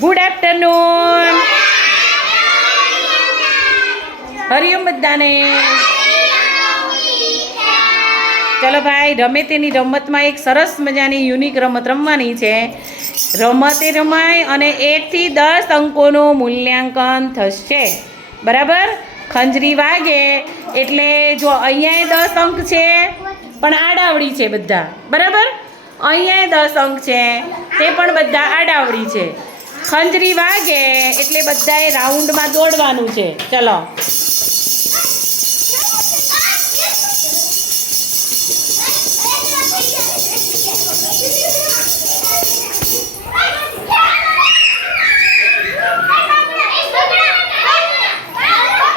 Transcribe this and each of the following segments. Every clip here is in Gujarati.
ગુડ આફ્ટરનૂન હરિઓમ બધાને. ચલો ભાઈ, રમે તેની રમતમાં એક સરસ મજાની યુનિક રમત રમવાની છે. રમતે રમાય અને એકથી દસ અંકોનું મૂલ્યાંકન થશે. બરાબર? ખંજરી વાગે, એટલે જો અહીંયા દસ અંક છે, પણ આડાવડી છે બધા. બરાબર? અહીંયા દસ અંક છે, તે પણ બધા આડાવડી છે. ખંજરી વાગે એટલે બધાએ રાઉન્ડમાં દોડવાનું છે. ચલો.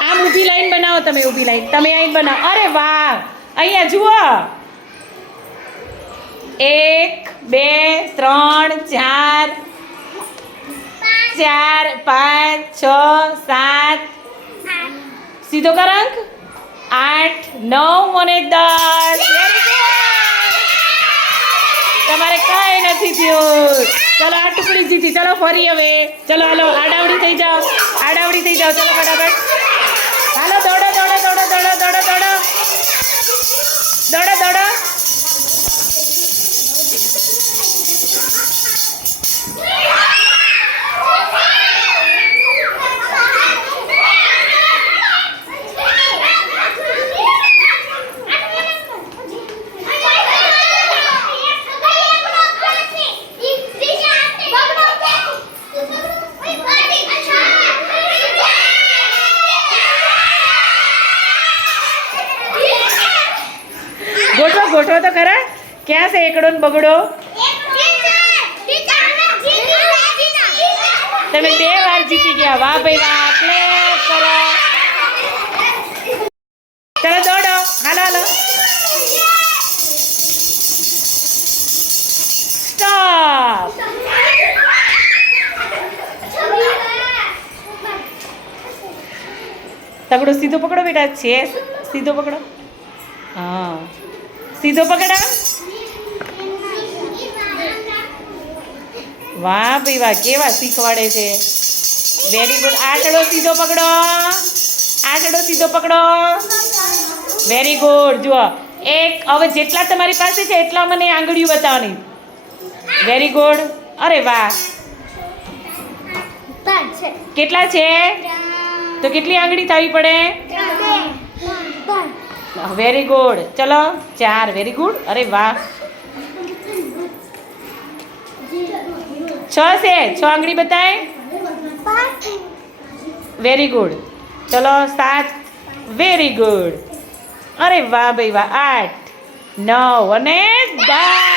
આમ ઊભી લાઈન બનાવો તમે, ઊભી લાઈન. તમે અહીં બનાવો. અરે વાહ! અહીંયા જુઓ. એક, બે, ત્રણ, ચાર ચાર પાંચ છ સાત સીધો કર અંક આઠ નવ અને દસ Very good. તમારે કાંઈ નથી થયું ચલો આ ટુકડી જીતી ચલો ફરી હવે ચલો હાલો આડાવડી થઈ જાઓ આડાવડી થઈ જાઓ ચલો ફટાફટ હાલો દોડો દોડો દોડો દોડો દોડો દોડો દોડો દોડો ગોઠવો ગોઠવો તો ખરા? ક્યાં છે એકડો ને બગડો? તમે બે વાર જીતી ગયા. વાહ ભાઈ, વાહ. આપણે કરો. ચલો દોડો. હાલો હાલો. સ્ટોપ તગડો સીધો પકડો બેટા છે સીધો પકડો. હા. સીધો પકડા વાહ ભાઈ વાહ, કેવા શીખવાડે છે. વેરી ગુડ આટલો સીધો પકડો. આટડો સીધો પકડો. વેરી ગુડ જુઓ. એક, હવે જેટલા તમારી પાસે છે એટલા મને આંગળીઓ બતાવવાની વેરી ગુડ અરે વાહ. કેટલા છે? તો કેટલી આંગળી થવી પડે? વેરી ગુડ ચલો, ચાર વેરી ગુડ અરે વાહ. છ છે. છ આંગળી બતાય. વેરી ગુડ ચલો, સાત. વેરી ગુડ અરે વાહ ભાઈ, વાહ. આઠ, નવ અને દસ.